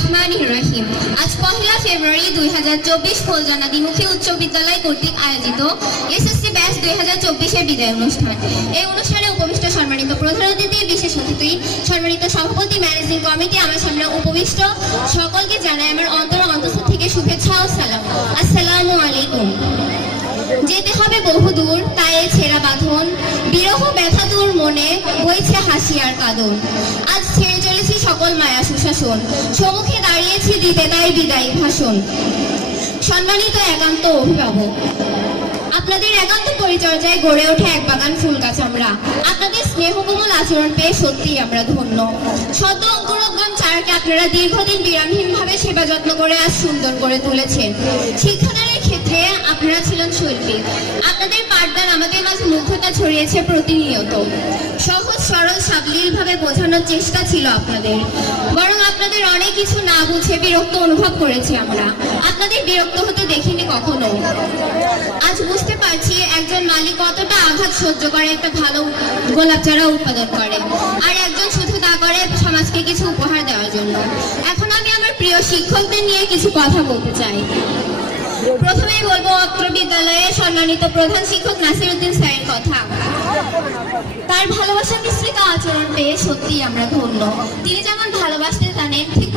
রহমানির রহিম। আজ 1 ফেব্রুয়ারি 2024 ফুলজানা দ্বিমুখী উচ্চ বিদ্যালয় কর্তৃক আয়োজিত এসএসসি ব্যাচ 2024 বিদায় অনুষ্ঠান। এই অনুষ্ঠানে উপবিষ্ট সম্মানিত প্রধান অতিথি, বিশেষ অতিথি, সম্মানিত সভাপতি, ম্যানেজিং কমিটি, আমার সামনে উপবিষ্ট সকলকে জানাই আমার অন্তঃস্থল থেকে শুভেচ্ছা ও সালাম। আসসালামু আলাইকুম। যেতে হবে বহুদূর, তাই ছেঁড়া বাঁধন, বিরহ ব্যথা দূর মনে বইছে হাসি আর কাঁদন। আজ ছেড়ে চলেছি সকল মায়া সুশাসন, সম্মুখে দাঁড়িয়েছি দিতে তাই বিদায়ী ভাষণ। সম্মানিত একান্ত অভিভাবক, আপনাদের একান্ত পরিচর্যায় গড়ে ওঠে এক বাগান ফুল গাছ আমরা। আপনাদের স্নেহকোমল আচরণ পেয়ে সত্যিই আমরা ধন্য। সদ্য অঙ্কুরোদ্গম চারাকে আপনারা দীর্ঘদিন বিরামহীনভাবে সেবা যত্ন করে আজ সুন্দর করে তুলেছেন। শিক্ষাদানের ক্ষেত্রে আপনারা ছিলেন শৈল্পী। আপনাদের পাঠদান আমাদের মাঝে মুগ্ধতা ছড়িয়েছে প্রতিনিয়ত। সহজ সরল সাবলীলভাবে বোঝানোর চেষ্টা ছিল আপনাদের, বরং আপনাদের অনেক কিছু না বুঝে বিরক্ত অনুভব করেছি আমরা। আপনাদের বিরক্ত হতে দেখিনি কখনো। আজ বুঝতে পারছি একজন মালিক কতটা আঘাত সহ্য করে একটা ভালো গোলাপ চারা উৎপাদন করে, আর একজন শুধু তা করে সমাজকে কিছু উপহার দেওয়ার জন্য। এখন আমি আমার প্রিয় শিক্ষকদের নিয়ে কিছু কথা বলতে চাই। প্রথমেই বলবো অত্র বিদ্যালয়ের সম্মানিত প্রধান শিক্ষক নাসির উদ্দিন স্যারের কথা। তার ভালোবাসা মিশ্রিত আচরণ পেয়ে সত্যিই আমরা ধন্য। তিনি যেমন ভালোবাসতে জানেন, ঠিক